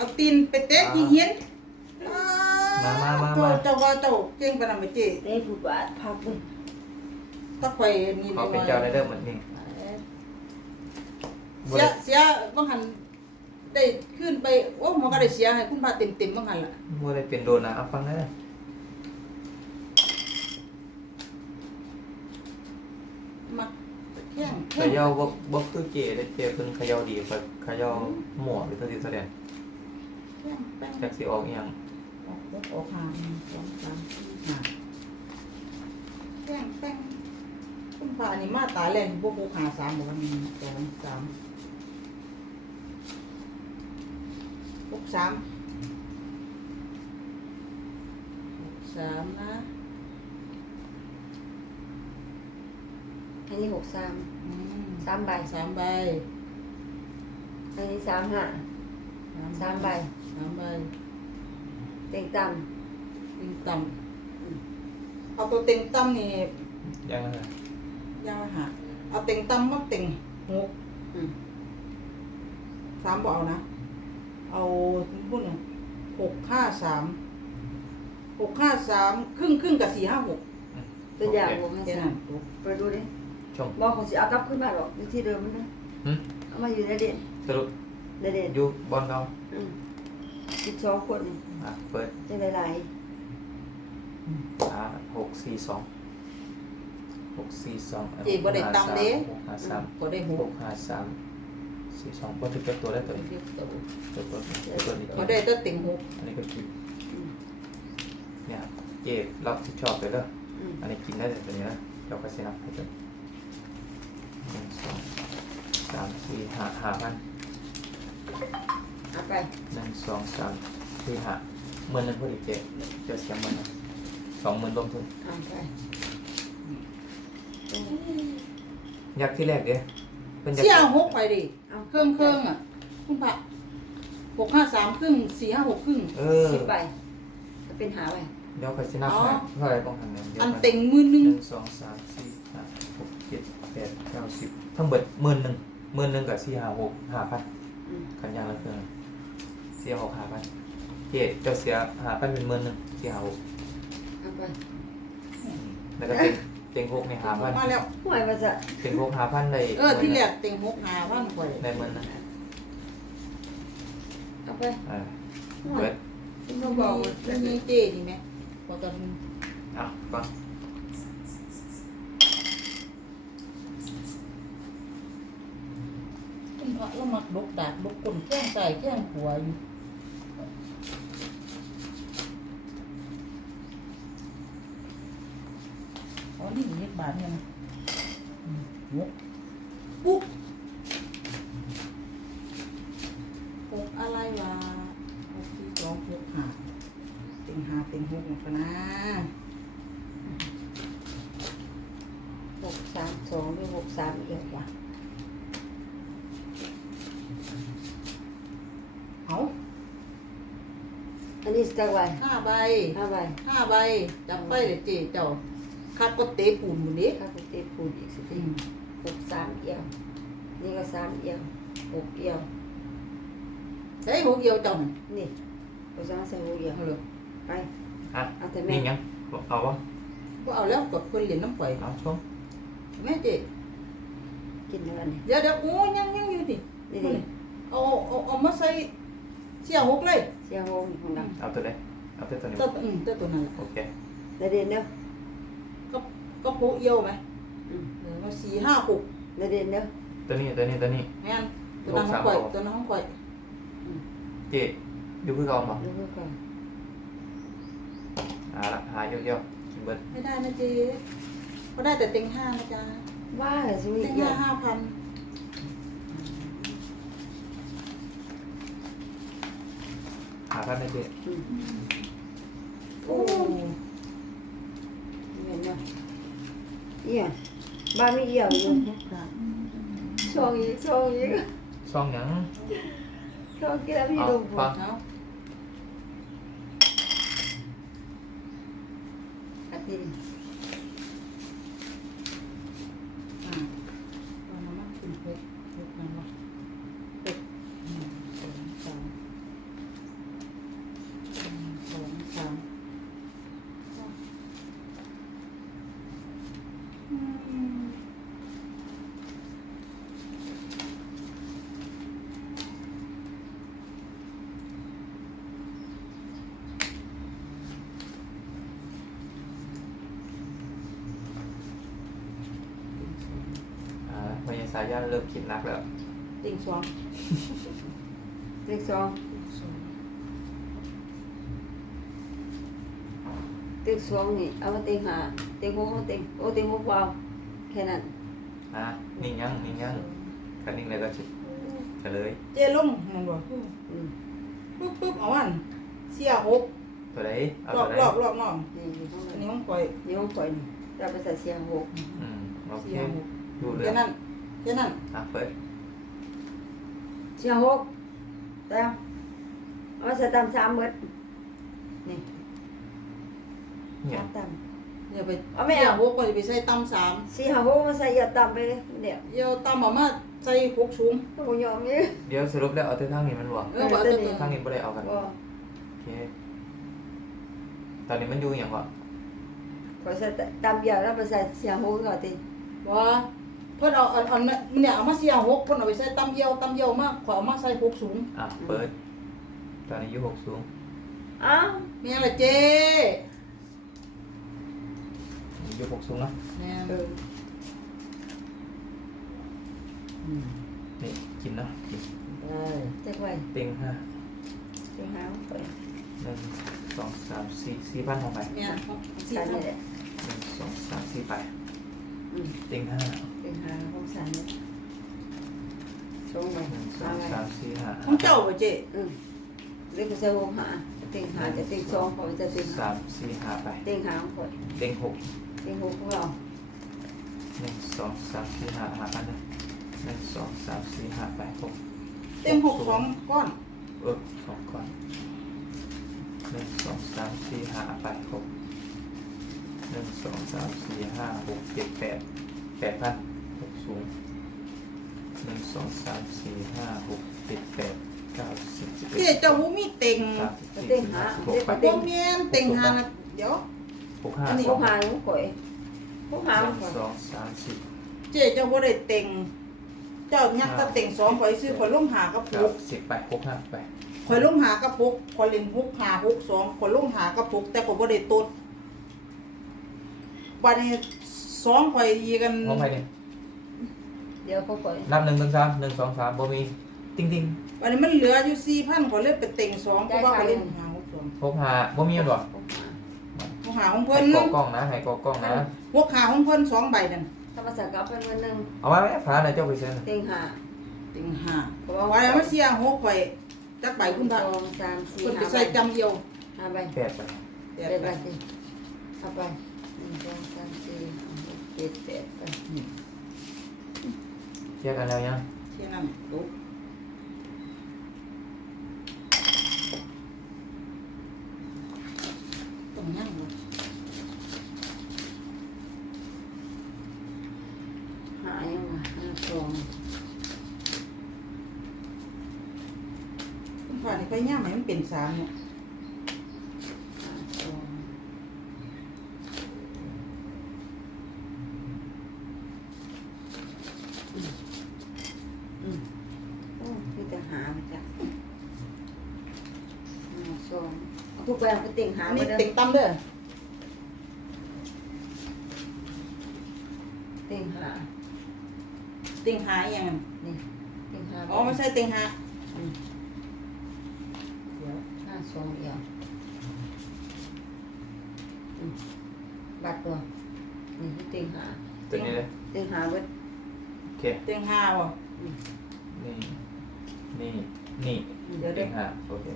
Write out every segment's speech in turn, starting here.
เอาตีนไปเตะขี้เหี้ยนมามามาโจ้มาเจ้าว่าเจ้าเก่งปานนั้นไหมเจ๊ได้ผู้บาทพักเลยตะไคร่นี่ขอเป็นเจ้าได้เด้อเหมือนนี่บ่เสียได้เสียบางหันได้ขึ้นไปโอ้หมอก็ได้เสียให้คุณพาเต็มๆบางหันล่ะบ่ได้เป็นโดนนะเอาฟังได้อมักแข้งเขแข้งย่าบ่บ่คือเจได้เจเพิ่นเขย่าดีกว่าเขย่าหมวหรือตัวที่แสดงแข้งแป้ง จักสิออกอีหยังออกรถออกหาหนึ่งสองสามสี่ห้าแป้งแป้งคุณพานี่มาตายแรงบวกหกหาสามบอกว่าหนึ่งสองสามหกสามหกสามนะอันนี้หกสามอืมสามใบสามใบอันนี้สามห้าสามใบ สามใบเต็งต่เต็งต่ำเอาตัวเต็งต่ำนี่ยังไงยาวหาเอาเต็งต่ำมาเต็งหกำอืมสามบอกเอานะ เอาพูดหนึ่งหกห้าสามหกห้าสามครึ่งครึ่งกับสี่ห้าหกตัวอย่างหกห้าแค่สานั้มนไปดูดิชม บอกของสิเอากลับขึ้นมาหรอกอยู่ที่เดิมมันนะหึ เอามาอยู่ในเด่นสรุปในเด่นอยู่บอลเราอืม สิบสองคนนี่อะเปิดจะหลายอ่าหกสี่สองหกสี่สองเจ๊บ่ได้ตำเด้หกห้าสามก็ได้หหกกห้าสามสี่สองบ่ถึงเก็บตัวได้ตัวนี้เรียกตัวตัวตัวนี้ตัวนี้ก็ได้ตัวเต็งหกอันนี้ก็กินๆอืมเนี่ยเจ๊รับผิดชอบไปเด้ออืมอันนี้กินได้แต่ตัวนี้นะเดี๋ยวก็เสียนับให้ตัวหนึ่งสองสามสี่ห้าห้าพัน เอาไปหนึ่งสองสามสี่ห้าหมื่นหนึ่งพอดีเจ๊จะเสียหมื่นหนึ่งสองหมื่นรวมทุนเอาไปยักษ์ที่แรกเด้เป็นยักเสี่ยษ์หกไปดิเอาเครื่องเครื่องอะคุณพระหกห้าสามครึ่งสี่ห้าหกครึ่งเออสิบใบจะเป็นหาใบเดี๋ยวก็เสียนับอ๋อให้เท่าไหรต้องทำเนี่ยเดี๋ยวอันก่อนเต็งมือหนึงหนึ่งสองสามสี่ห้าหกเจ็ดแปดเก้าสิบทั้งเบิดหมื่นหนึ่งหมื่นหนึ่งกับสี่ห้าหกห้าพันอืมกันยางละเครื่อง เสียหกห้าพันเจ๊เจ้าเสียห้าพันเป็นหมื่นหนึ่งเสียหาหกเอาไปอืมแล้วก็เต็งเต็งหกในห้าพันมาแล้วห่วยมาจะเต็งหกห้าพันในเออที่แรกเต็งหกหาพันข่อยในหมื่นหนึงเอาไปอ่าห่วเบิยดก็บอกว่ามันมีเจ๊ดีไหมพอตอนอะฟังคุณพระเรามักดกดากดกคนแข้งใส่แข้งหัวอยู่ นี่เล็กบาทเนี่ยนะอืมหกปุ๊บหกอะไรวะหกสี่สองหกห้าเต็งห้าเต็งหกหมดกันนะหกสามสองหรือหกสามเอียดว่ะเอาอันนี้จักใบห้าใบห้าใบห้าใบจับไปเลยเจ๊เจ้า คาดก็เตะปูนหมดนี้ข้าวเต็มปูนอีกสิอืมหกสามเอียว นี่ก็สามเอียวหกเอียวเฮ้ยหัวเกี่ยวจังนี่หกสามใส่หกเอียวเอาเลยไปอะเอาแต่แม่นี่ยังเอาวะก็เอาแล้วกับคนเหรียญน้ำข่อยเอาชมแม่เจ๊กินเท่านั้นนี่เดี๋ยวเดี๋ยวโอ้ยยังยังอยู่ดินี่นี่เอาเอาเอามาใส่เสี่ยหกเลยเสียหงของเราเอาตัวไหนเอาตัวตัวนี้ตัวอืมตัวตัวนั้นแหละโอเคได้เด่นเนาะ ก็ก็โปะเอี่ยวไหมอืม เออมาสี่ห้าหกได้เด่นเนาะตัวนี้ตัวนี้ตัวนี้ แม่นตัวนั้นของข่อยตัวนั้นของข่อยเจ๊อยู่คือเก่าบ่ดูคือก่อนหาละหาเยอะๆเบิดไม่ได้นะเจ๊ก็ได้แต่เต็งห้านะจ๊ะว่าเหรอสิมีเต็งเอียห้าวห้าพันหาพันได้เจ๊อืมโอ้เห็นเนาะ เอียบ้านมีเอียวอยู่ช่องอีกช่องอีกซองหยังช่องกินแล้วพี่เอาดูฟังเอาอาทิตย์ อ่าตัวนั้นมันเป็นหกหกนั่นวะหกหนึ่งสองสามายาเริ่มคิดหนักแล้วติงสองเต็งสองสองเต็งสองนี่เอามาเต็งหาเต็งหกเอาเต็งโอ้เต็งหกเปล่าแค่นั้นอะนิ่งยังนิ่งยังคันนิ่งเลยก็จิเฉลยเจ๊ลงมันบ่อืมปึ๊บปึ๊บเอาอันเสียหกตัวไหนเอารอตับวไหนรอบรอบน้องนี่อยู่ข้างในอันนี้ห้องปล่อยนี่ห้องข่อยนี่เราไปใส่เสียงหกอืมโอเคเสียหกดูเรื่อแค่งนั้น แค่นั้นอะเปิดเสียงหกแต่เอามาใส่ตามสามเบิดนี่เนี่ยตามตามอย่าไปเอาไม่เสียเอาหกก็จะไปใส่ตำสามสี่ห้าหกมาใส่ยาตามไปเลยเดี๋ยวเดี๋ยวตำเอามาใส่หกสูงก็บ่ยอมนี่ เดี๋ยวสรุปแล้วเอาตัวทางนี้มันหลวงเออว่าเอาตัวทางนี้ไม่ได้เอากันบ่โอเคตอนนี้มันอยู่อย่างวะขอใส่ตามยาแล้วไปใส่เสียงหกก่อนติว่า เพิ่นเอาเอาเอาเนี่ยเอามาเสียหกเพิ่นเอาไปใส่ตำเยี่ยวตำเยี่ยวมากขอเอามาใส่หกสูงอะเปิด ตอนนี้อยู่หกสูงอ้าวแม่ละเจ๊อยู่หกสูงเนาะแม่เอออืมนี่กินเนาะกินได้จักไว้เต็งห้าเสียงหาไปหนึ่งสองสามสี่สี่พันลงไปแม่สี่กันพันนี่แหละหนึ่งสองสามสี่ไปอืม เต็งห้า เสียงหาของสันนี่ชงไปหนึ่งสอเอางไว้สามสี่ห้าของเจ้าบ่เจ๊อืมเรียกว่าใส่หกหาเต็งหาจะเต็งสองพอจะเต็งหาสามสี่ห้าไป เต็งหาของข่อยเต็งหกเต็งหกของเราหนึ่งสองสามสี่ห้าห้าพันนะหนึ่งสองสามสี่ห้าไปหกเต็มหกสองก้อนเออสองก่อนหนึ่งสองสามสี่ห้าไปหกหนึ่งสองสามสี่ห้าหกเจ็ดแปดแปดพันหก สูงหนึ่งสองสามสี่ห้าหกเจ็ดแปดเก้าสิบสิบเอ็ดเจ๊เจ้าบ่มีเต็งสามสิบสี่เต็งสิบหาห้าสิบหเรีกไปว่าบ่แม่นเต็งหานะเดี๋ยว หกห้าอันนี้สหองกหาของข่อยหกหาหขอนึ่งงข่อยสองสามสิบเจ๊เจ้าบ่ได้เต็ง เจ้ายักตะเต็งสองข่อยซื้อข่อยลงหากระเก้าปุกสิบไปดหกห้าไปข่อยลงหากระปุกข่อยเล่นหกหาหกสองข่อยลงหากระปุก แต่ข่อยบ่ได้ตดบัดนี้สองข่อยอีกันห้องไปเนี่ย ดี๋ยวเขาข่อยนับหนึ่งถึงสามหนึ่งสองสามบ่มีติ้งติ้งบัดนี้มันเหลืออยู่4,000ข่อยเลยไปเต็งสองเพราะว่าข่อยเล่นหาหกสองหกห้าบ่มีหรอหกหาหกหาของให้เพิ่นกอกล้องนะให้กอกล้องนะหกหาของเพิ่นสองใบนั่นถ้ามาสักกับเป็นวันหนึ่งเอาไว้ไหมฟ้าไหนเจ้าไปเซ็นเต็งหาเต็งหาเพราะว่าว่าแล้วมาเสียหกข่อยจักใบคุณพระสองสามสี่เพิ่นไปห้าใบใส่จำเดียวห้าใบแปดไปแต่เจ็ดใบใบสิเอาไปหนึ่งสองสามสี่ห้าหกเจ็ดแปดไป เทียบกันแล้วยังแค่นั้นตุ๊กต้องยังบ่หายังไงห้าสองคุณพระนี่ไปย่ามให้มันเป็นสามเนี่ย ห้าสองอืมอืมโอ้พี่จะหามาจ้ะห้าสองเอาทุก แบบไปเต็งหาอันมานี้เด้อเต็งตั้มเด้อเต็งหาเต็งหาอหย่างนั้นนี่เต็งหาอ๋อไม่ใช่เต็งหา อืม เดี๋ยว ห้าสองเอียวอืมบัตรตัวนี่คือเต็งหา ตัวนี้เลย เต็งหาเบิด โอเค เต็งหาบ่ นี่นี่นี่ เดี๋ยว เต็ เดี๋ย ง ว ห้าโอเค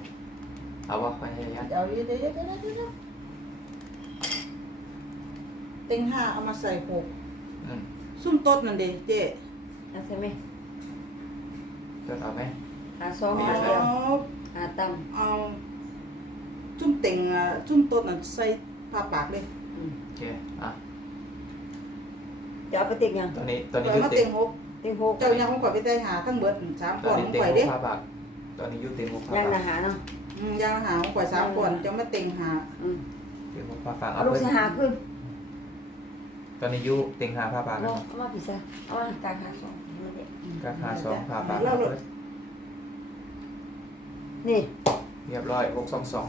เอาวะไปให้ยัน เอาเดี๋ยวเดี๋ยวเดี๋ยวเดี๋ยวเดี๋ยวเดี๋ยว เต็งห้าเอามาใส่หกอืมซุ่มต้นนั่นเด้เจ๊เอาใช่ไหมจะเอาไหม หาสองเอาหาเดียวหาต่เอาจุ่มเต็งอะจุ่มต้นนั่นใส่ผ้าปากเลยำอืมโอเค อะ จะเอาไปเต็งยังตอนนี้ ตอนนี้ข่อยยุมาติเต็งหกเต็งหกเจ้ายังของข่อยไปได้หาทั้งเบิดสามตก่ออนนนี้ของเต็งข่อยหเด้กผ้าบากตอนนี้ยุติงหกผ้ายังบานะกหาเนาะอืมยังหาของข่อยสามก่อนเจ้ามาเต็งหาอืมเต็งหกผ้าบากเอาเอาลูกไปสหาขึ้น ตอนนี้ยุเต็งห้าผ้าบากเอานะเอามาผิดซะเอามากลางหาสองมาเด็ราคาสองผ้าบากแล้เอาวไปนี่เรียบร้อยหกสองสอง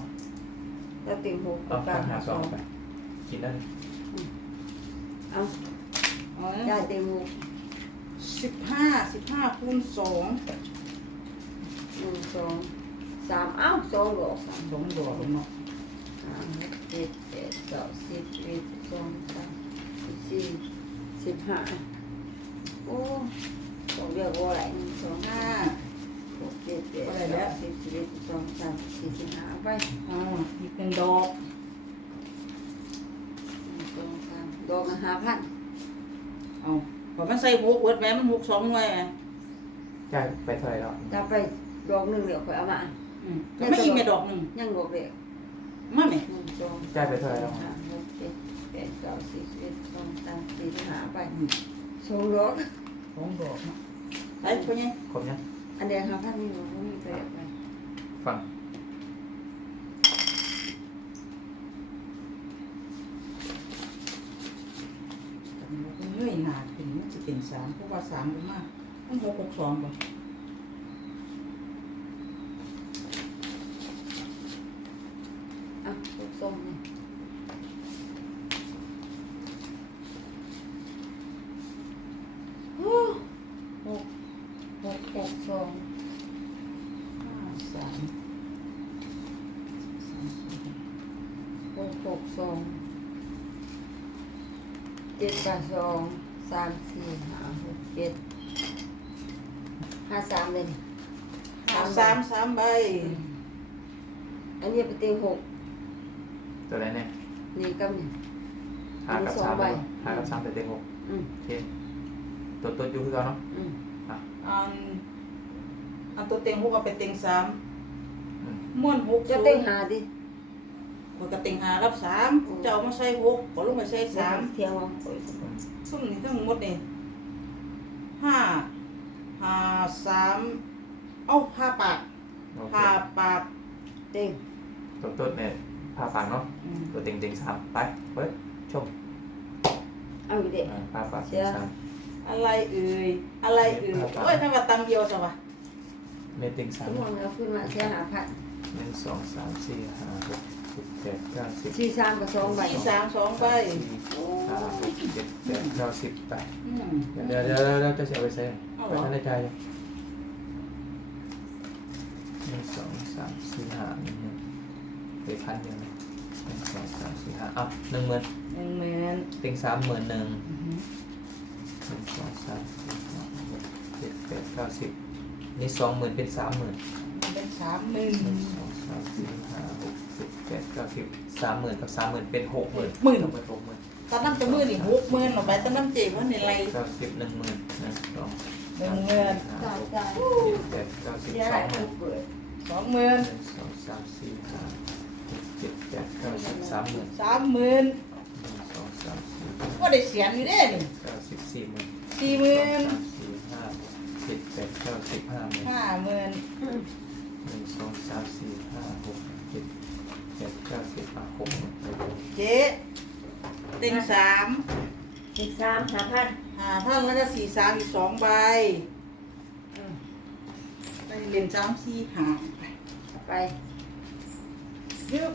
เราเต็งหกเอากลางหาหาสสอองงไปกินได้เอาอ๋อได้เต็งหกสิบห้าสิบห้าคูณสองหนึ่งสองสามเอ้าสองดอกสามสองดอกเนาะห้าหกเจ็ดแปดเก้าสิบสิบเอ็ดสิบสองสิบสาม สิบสี่สิบห้าโอ้สองเดียวว่าอะไรหนึ่งสองห้าห้าหกเจ็ดแปดเก้าสิบสิบเอ็ดสิบสองสิบสามสิบสี่สิบห้าเอาไปอ่าอีกหนึ่งดอกหนึ่งสองสามดอกละห้าพันเอาพอมันใส่หกเวิร์ดแม่มันหกสองหน่วยไงจ่ายไปเท่าไหร่แล้วถ้าไปดอกหนึ่งเดี๋ยวค่อยเอามา อืมแล้วไม่อีกแม่ดอกหนึ่งยังดอกเดียวมาไหมหนึ่งสองจ่ายไปเท่าไหร่แล้วห้าหกเจ็ดแปดเก้าสิบสิบเอ็ดสิบสองสิบสามสิบสี่สิบห้าไปอืมสองดอกสองดอกเนาะไปไปไงครบยังอันแดงห้าพันนี่หนูไม่มีไปเอาไปฟังมันเงยหนาขึ้นมันจะเป็นสามเพราะว่าสามมันมากมันหกหกสองก่อน อะลูกส้มนี่โอ้หกหกหกสอง ห้าสามสามสี่ หกหกสองเจ็ดแปดสองสามสี่ห้าหกเจ็ดห้าสามเลยนี่ ห้าสามสามใบ อันนี้เป็นติงหกตัวไหนเนี่ยนี่กับนี่ หากับมีสองสามใบ หากับสามแต่เต็งหกอืมโอเคตัวตัวอยู่คือกันเนาะอืมอันอันตัวเต็งหกเอาไปเต็งสามอืมม้วนหกจะศูนเต็งย์หาดิข้อยก็เต็งหารับสามจะเอามาใส่หกก็ลงมาใส่สามเที่ยวเอาไปสิซุ่มนี่ทั้งหมดนี่ห้าห้าสามเอาผ้าปากโอเค ผ้าปากเต็งตัวตัวเนี่ยพาปังเนาะอืมตัวเต็งเต็งสามไปเฮ้ยชมเอาอยู่เด็ก อ่าพาปังเสียสามอะไรเอ่ย อะไรเอ่ยผ้าปากโอ้ยถ้าว่าตังเดียวซะวะเมตรเต็งสาสมมมติเราขึ้นมาเสียหาพันหนึ่งสองสามสี่ห้าหกเจ็ดแปดเก้าสิบสี่สามกับสองใบสี่สามสองใบสี่ห้าหกเจ็ดแปดเก้าสิบไปอืม เดี๋ยวเดี๋ยวเดี๋ยวเดี๋ยวจะเสียไปเซ็นเอาไปเหรอท่านในใจอยู่หนึ่งสอง สามสี่ห้าหนึ่งหนึ่งไปพันเดียวเลยหนึ่งสองสามสี่ห้าอะหนึ่งหมื่นหนึ่งหมื่นเต็งสามหมื่นหนึ่งอือหือหนึ่งสองสามสี่ห้าหกเจ็ดแปดเก้าสิบนี่สองหมื่นเป็นสามหมื่นมันเป็นสามหมื่นหนึ่งสองสามสี่ห้าหกเจ็ดแปดเก้าสิบสามหมื่นกับสามหมื่นเป็นหกหมื่นหมื่นต้องเป็นหกหมื่นตอนน้ำจะมือนี่หกหมื่นออกไปตอนน้ำเจ็บว่าในไรเก้าสิบหนึ่งหมื่นหนึ่งสองหนึ่งหมื่นห้าจ่ายหกจ่ายเจ็ดแปดเก้าสิบเสียสหาองยหมื่นเปิด สองหมื่นหนึ่งสองสามสี่ห้าหกเจ็ดแปดเก้าสิบสามหมื่นสามหมื่นหนึ่งสองสามสี่ห้าก็ได้เสียนอยู่เด้นี่เก้าสิบสี่หมื่นสี่หมื่นสามสี่ห้าหกเจ็ดแปดเก้าสิบห้าหมื่นห้าหมื่นหนึ่งสองสามสี่ห้าหกเจ็ดแปดเก้าสิบอะหกหมื่นไปเลยเจ๊เต็งสามอีกสามหาพันห้าพันแล้วก็สี่สามอีกสองใบไปเรียนสามสี่ห้า ไปไปเยอะ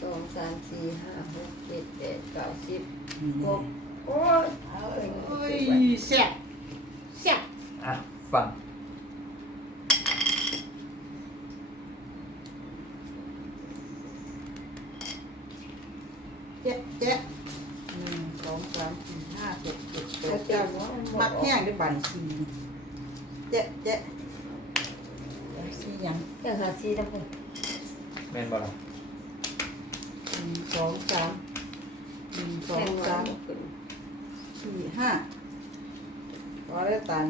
สองสามสี่ห้าหกเจ็ดแปดเก้าสิบอืมหกโอ้ยเอ้ยแซ่บแซ่บอะฟังเจ๊ะเจ๊ะหนึ่งสองสามสี่ห้าหกเจ็ดแปดเก้ามัดแห้งด้วยบันสีเจ๊ะเจ๊ะเดี๋ยว สีหยังยังหาซีนะเพื่อนแม่นบ่ล่ะหนึ่งสองสามหนึ่งสอแข่งงสาสามมสี่ห้าพอแล้วตัน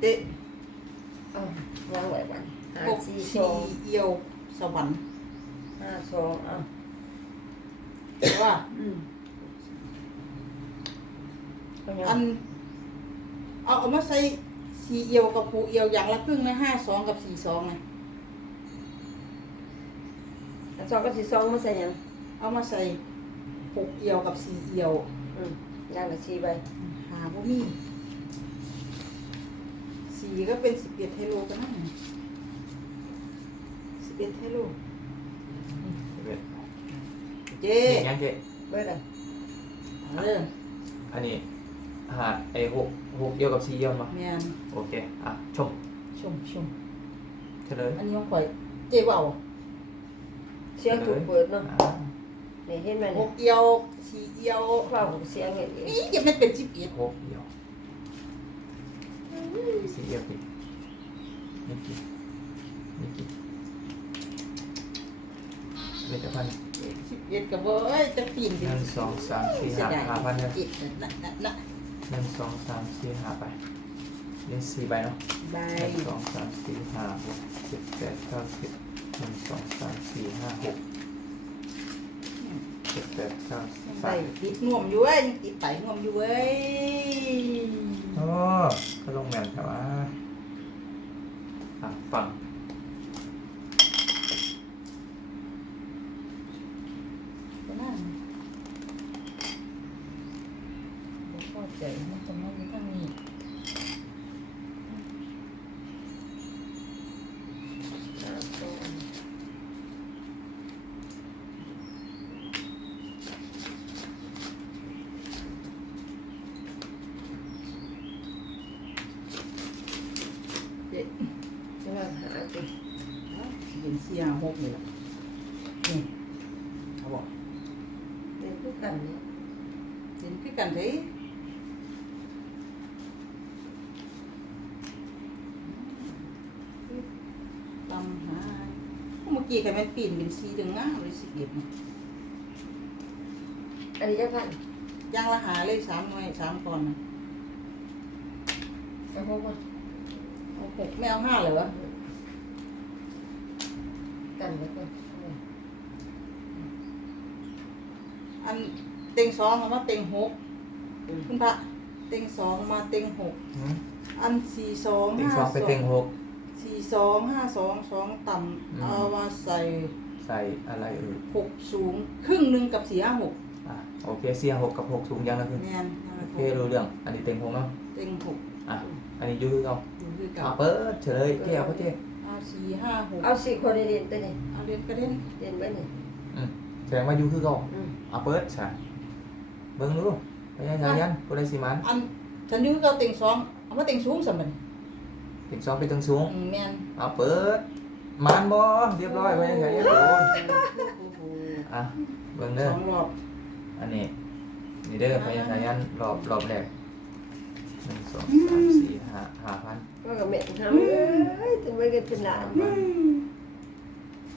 เตะเออวางไว้บันหาหกซีสี่สองเอียวสวรรค์ห้าสองอะว่าอืมเอายังอันเอาเอามาใส่ สี่เอียวกับผูเอียวอย่างละครึ่งนะห้าสองกับสี่สองไงอันสองกับสี่สองมาใส่ยังเอามาใส่หกเอียวกับสี่เอียวอืมย่างละสี่ใบหาบ่มีสี่ก็เป็นสิบเอ็ดเทโลกันนะสิบเอ็ดเทโลเว็ดเจ๊นี่ยังเจ๊เบิดอะเอออันนี้ หาไอ้หกหกเดียวกับสี่เดียวมาแม่นโอเค อะ ชมชมชมเฉลยอันนี้ของข่อยเจ๊เบาเสียงถูกเปิดเนาะอ่านี่เห็นไหมหเนี่ยกเอียวสี่เอียวเฝ้าเสียงเห็นอีกนี่จะไม่เป็นสิบเอ็ดหกเดียวสี่เดียวกินนี่กินนี่กินเวทพันธ์สิบเอ็ดกับเว้ยจะปีนหนึ่งสองสามสี่เสียห้าดายห้าพันเนี่ยเจ็ดนั่นนั่นนั่น หนึ่งสองสามสี่ห้าไปนี่สี่ใบเนาะใบหนึ่งสองสามสี่ห้าหกเจ็ดแปดเก้าสิบหนึ่งสองสามสี่ห้าหกเจ็ดแปดเก้าสิบใบติดน่วมอยู่เว้ยยังติดไตน่วมอยู่เว้ยโอ้ก็ลงแมนแต่ว่าอะฟัง ก็นั่นบ่เข้าใจมันจะมาอยู่ทางนี้ สามสอง เจ็ด ใช่ไหมหาสิ เห็น สี่ห้าหกนี่แหละนี่เขาบอกนี่คือกันเนี่ยเห็นคือกันเถอะตำหาเมื่อกี้ใครมันปีนเป็นสีถึงง่ามเลยสิบเอ็ดนี่อันนี้จะพันย่างละหาเลยสามหน่วยสามก่อนนะเอาหกมาเอาหกไม่เอาห้าเลยวะ กันไว้ก่อนอันเต็งสองเอามาเต็งหกคุณพระเต็งสองมาเต็งหกหืมอันสี่สองติงห้าสองไปเต็งหกสี่สองห้าสองสองต่อืมำเอามาใส่ใส่อะไรเอ่ยหกสูงครึ่งหนึ่งกับสี่ห้าหกอะโอเคเสียหกกับหกสูงยังนะคือแนนโอเครู้เรื่อง อันนี้เต็งหกเนาะเต็งหกอะอันนี้อยูคือเอาดูคือเก่าอะเปิดเฉลยเจ๊เอาเขาเจ๊เอา สี่ห้าหกเอาสี่คนเด่นๆตัวนี้เอาเรียนกระเด็นเด่นไว้นี่อืมแสดงว่าอยูคือเอาอืมอะเปิดใช่เบิ่งดูพยายามยันกูได้สิมันอันฉันอยูคือเก่าเต็งสองเอามาเต็งสูงสมัยเต็งสองไปเต็งสูง อืมแมนเอาเปิดมันบ่เรียบร้อยพยายามยันโดนโอ้โหอะเบิ่งสเด้อองรอบอันนี้นี่เด้อพยายามยันรอบรอบแรกหนึ่งสองสามสี่ห้าห้าพัน ก็กับแม่ทำเอ้ยทำไมกันเป็นหลานห้าพัน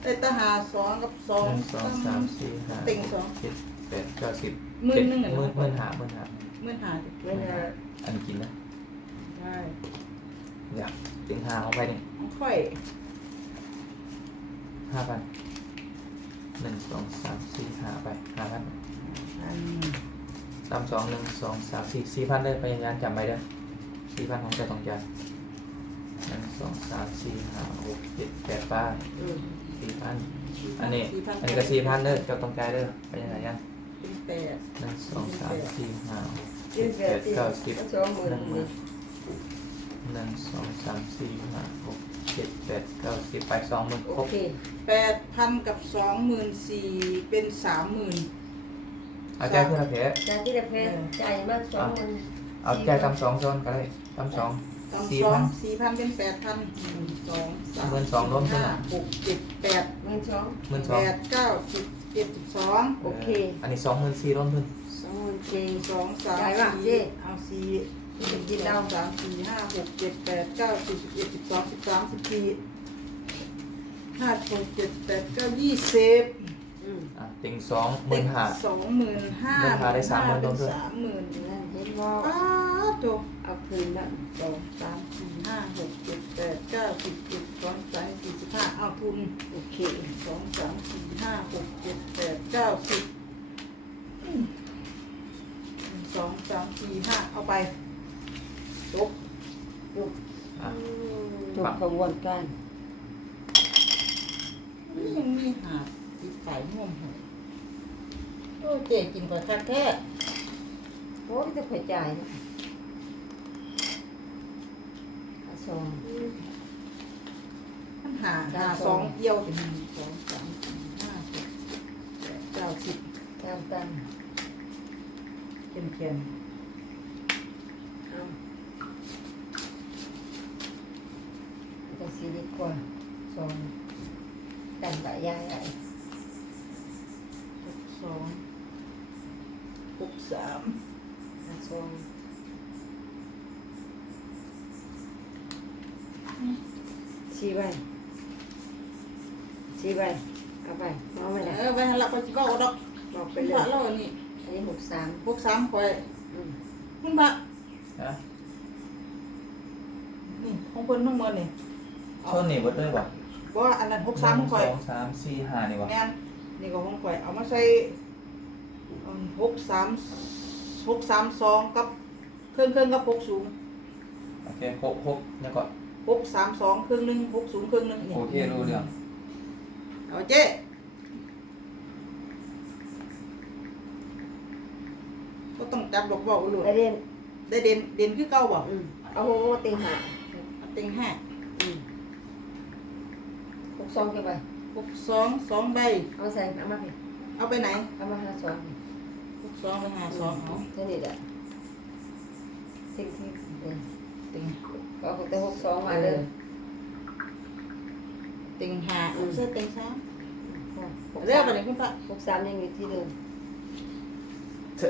แต่ตาหาสองกับสอหงนึ่งสองสามสี่ห้าเต็งสองเจ็ดแปดเก้าสิบหมื่นหนึ่งเจ็อะดหมื่นหเนาะมื่นหาหมื่นหาหมื่นหาดิไม่น่าอันนี้กินนะได้อยากติงหาเข้าไปนี่เอาค่อยห้าพันหนึ่งสองสามสี่ห้าไปห้าพันอันสามสองหนึ่งสองสามสี่สี่พันเลยพยายามจำไว้เด้อสี่พันของเจ้าต้องจ่ายหนึ่ง สองสามสี่ห้าหกเจ็ดแปดป้าอืมสี่พันอันนี้สี่พัอันนี้ก็สี่พันเด้อเจ้าต้องจ่ายเด้อพยายามยังเป็นแปดหนึ่งสองสามสี่ห้าหกเจ็เจ็ดดแปแปดดสี่เก้าสิบสองหมื่นหนึ่งหนี่มื่นหนึ่งสองสามสี่ห้าหกเจ็ดแปดเก้าสิบไปสองหมื่นครโอบเคแปดพันกับสองหมื่นสี่เป็นสามหมื่นเอาจ่ายเพื่อแพ้จ่ายที่ละเพนจ่ายมากสองหมื่นเอาจ่ายตำสองโซนก็ได้ตำสอง ตามสี่สอพังน สี่พันเป็นแปดพันหนึ่งสองสามหมื่นสองรวมเท่าห้าไหร่ หกเจ็ดแปดหมื่นสองหมื่นสอแปงดเก้าสิบเจ็ดสิบสองโอเคอันนี้สองหมื่นสี่ร่วมทุนสองหมื่นหสี่นึ่งสองสามจ่ายว่ะเจ๊ สี่เอาสี่หนึ่งสองสามสี่ห้าหกเจ็ดแปดเก้าสิบสิบเอ็ดสิบสองสิบสามสิบสี่ห้าหกเจ็ดแปดเก้ายี่สิบ อืมอะติงสองหมื่นห้า สองหมื่นห้าหมื่นห้าได้สามหมื่นเป็นรวมด้วย สามหมื่นนั่นเห็นว่าอ้าว โถเอาคืนนั่นสองสามสี่ห้าหกเจ็ดแปดเก้าสิบเจ็ดสองสามสี่สิบห้าเอาทุนโอเคสองสามสี่ห้าหกเจ็ดแปดเก้าสิบอืมหนึ่งสองสามสี่ห้าเอาไปจบอะถูกขบวนการนี่ยังมีหาดติดไก่ห่วมหอยโอ้เจ๊กินก่อนคักแท้โอ้ยจะผ่จ่ายนะ หาหาสองเดียวถึงสองสามสี่ห้าหกเจ็ดเก้าสิบเก้าตันเขียนเขียนเอาจะสีดีกว่าสองตันบะยายสองหกสามสอง สี่ใบสี่ใบเอาไปเอาไปเลยเออไปหันหลังไปจิก็เอาดอกบอกไปเป็นเลพระยเล่าอันนี้อันนี้หกสามหกสามคอยอืมคุณพระนะนี่ของเพิ่นทั้งหมดนี่ชนนี่เบดเลยบ่บ่ว่าอันนั้นหกสามคอยหนึ่งสองสามสี่ห้านี่บ่แม่นนี่ก็ของคอยเอามาใส่อืมหกสามหกสามสองกับเครื่องเครื่องกับหกสูงโอเคหกหกเนี่ยก่อน หกสามสองเครื่องหนึ่งหกสูงเครื่องหนึ่งนี่โอเครู้เรื่องเอาเจ๊ก็ต้องจับดอกบอกอุลุได้เรียนได้เด่นเด่นคือเก่าบ่อืมเอาหกมาติงหาเต็งห้าอืมหกสองกี่ใบหกสองสองใบ เอาใส่เอามาพี่เอาไปไหนเอามาห้าสองหกสองไปหาสองเอาเท่านี้แหละสิ่งที่เออเต็ง ก็เอาแต่หกสองมาเลยเต็งห้าอืม เสื้อเต็งสามหกเรียสากมไปไหนคุณพระหกสามยังอยู่ที่เดิม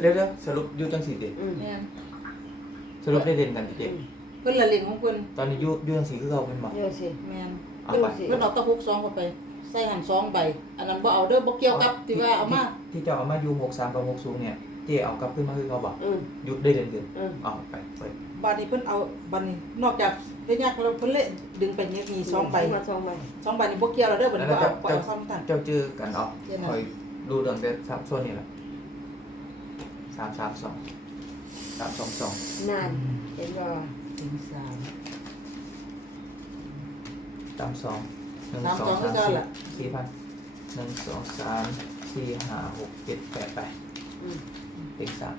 เดี๋ยวเดี๋ยวสรุปอยู่จังสี่เด็อืม แม่นสรุปได้เรียนกันเด็เพิ่นละเล่นของเพิ่นตอนนี้อยู่อยู่จังสี่คือเขาเป็นบ่เดี๋ยวสิ แม่นเอาไปเพิ่นเอาแตะหกสองเข้าไป ใส่หันสองใบ อันนั้นบ่เอาเด้อบ่เกี่ยวกับที่ว่าเอามาที่เจ้าเอามาอยู่หกสามกับหกสูงเนี่ยเจ๊เอากลับขึ้นมาคือเขาบ่อืมหยุดได้เดือนเดือนอืม เอาไปไป บัดนี้เพิ่นเอาบัดนี้นอกจากเฮ็ดยากแล้วเพิ่นเลยดึงไปเนี่ยมีสองใบมาสองใบสองใบนี่บ่เกี่ยวแล้วเด้อบัดนี้บ่เอาปล่อยเอาซ้ำทัน เจ้าจื้อกันเนาะเดี๋ยวนะคอยดูเรื่องแต่สามส่วนนี่แหละสามสามสองสามสองสองนานเห็นบ่เต็งสามสามสองหนึ่งสามสอสองงสามก็สี่ละสี่พันหนึ่งสองสามสี่ห้าหกเจ็ดแปดไปอืมเต็งสาม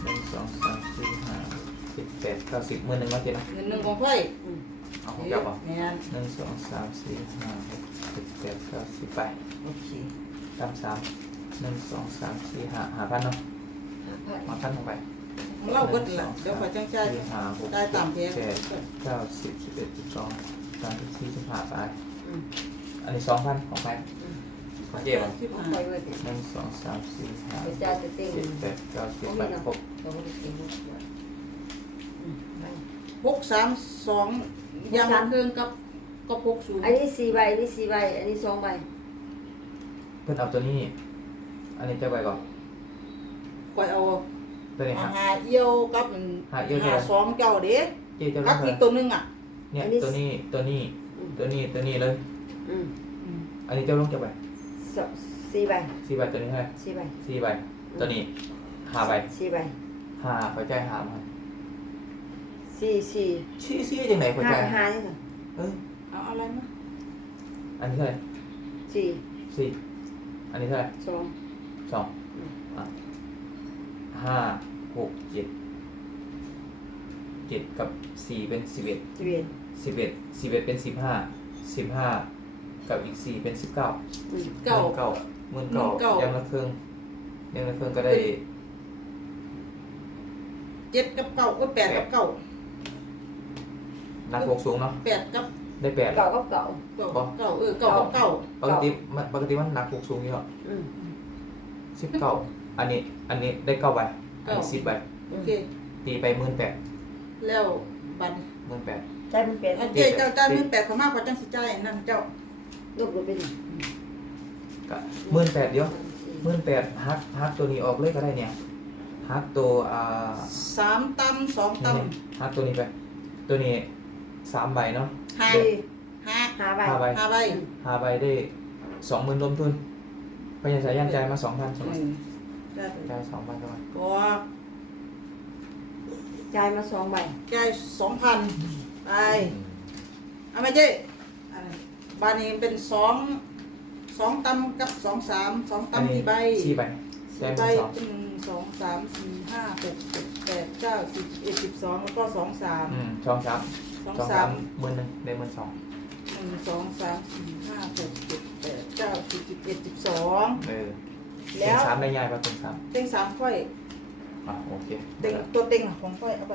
ห นึ่งสองสามสี่ห้าหกเจ็ดแปดเก้าสิบหมื่นหนึ่งร้อยเจ็ดนะเงินหนึ่งของไฟอืมเอาของเจ้าป่ะแม่นหนึ่งสองสามสี่ห้าหกเจ็ดแปดเก้าสิบไปโอเคสามสามหนึ่งสองสามสี่ห้าห้าพันเนาะห้าพันมาพันลงไปเล่าเบิดละเดี๋ยวขอยจังใจายสี่ห้าหกได้ตามแผนเจ็ดแปดเก้าสิบสิบเอ็ดสิบสองสามสิบสี่สิบห้าไป อืมอันนี้สองพันของใครอืมมาเจ็บอะสิบเอาห้าไป เว้ยติหนึ่งสองสามสี่ห้าไปจ่ายจะติ่งเจ็ดแปดเก้าสิบไปดหมดเลยอืมไปหกสามสองยางเครื่องกับกับหกศูนย์อันนี้สี่ใบอันนี้สี่ใบอันนี้สองใบเพื่อนเอาตัวนี้ อันนี้จะไปก่อนคอยเอาตัวนี้ฮะหาเอี่ยวกับหาเอี่ยวเท่าสองเจ้าเด็กเจ๊จะกับอีกตัวหนึงอะเนี่ยตัวนี้ตัวนี้ตัวนี้ตัวนี้เลยอันนี้เจ้าลงจะไป สองสี่ใบสี่ใบตัวนี้เท่าไหร่สี่ใบสี่ใบตัวนี้ห้าใบสี่ใบห้าขอใจห้ามาสี่สี่ชี้ชี้จังไหนขอห้าใจห้านี่เหรอเออเอาอะไรมาอันนี้เท่าไหร่สี่สี่อันนี้เท่าไหร่สองสองอืมอะห้าหกเจ็ดเจ็ดกับสี่เป็นสิบเอ็ดสิบเอ็ดสิบเอ็ดสิบเอ็ดเป็นสิบห้าสิบห้า กับอีกสี่เป็นสิบเก้าอืมเก้า เก้าหมื่นเก้าหมื่นเก้ายังละครึ่งยังละครึ่งก็ได้เจ็ดกับเก้าก็แปดกับเก้านักหกสูงเนาะแปดกับได้แปด เก่าก็เก่า เก้าเก้าเออเก้ากับเก้าปกติมันปกติมันนักหกสูงนี่หรออืมสิบเก้าอันนี้อันนี้ได้เก้าใบอันนี้สิบใบโอเค ตีไปหมื่นแปดแล้วบัดนี้หมื่นแปดใจมันเปลี่ยนอันเจ๊เจ้าจ่ายหมื่นแปดเขามากกว่าจังสิจ่ายนั่นเจ้า ลูกดูไปดิก็หมื่นแปดเดียวหมื่นแปดฮักฮักตัวนี้ออกเลยก็ได้เนี่ยฮักตัวอ่าสามตำสองตนี่ฮักตัวนี้ไป ตัวนี้สามใบเนาะำห้าสี่ห้าห้าใบห้าใบห้าใบหาใบได้สองหมื่นรวมทุนพญาสายยันใจายมาสองพันใช่ไหมหนึ่งได้ไปจ่ายสองพันใช่ไหมก็จ่ายมาสองใบจ่ายสองพันไปเอาไหมเจ๊อันนั้น บานนี้เป็นสองสองตำกับสองสามสองตำกี่ใบสี่ใบสี่จ่ายใบมาสองเป็นหนึ่งสองสามสี่ห้าหกเจ็ดแปดเก้าสิบสิบเอ็ดสิบสองแล้วก็สองสามอืมสองสามสองสองสาสามมหมื่นหนึ่งได้หมื่นสองหนึ่งสองสามสี่ห้าหกเจ็ดแปดเก้าสิบสิบเอ็ดสิบสองเออแล้เป็นวสามได้ยายป่ะเป็นสามเต็งสามค่อย อะโอเคเต็งตัวเต็งอะของค่อยเอาไป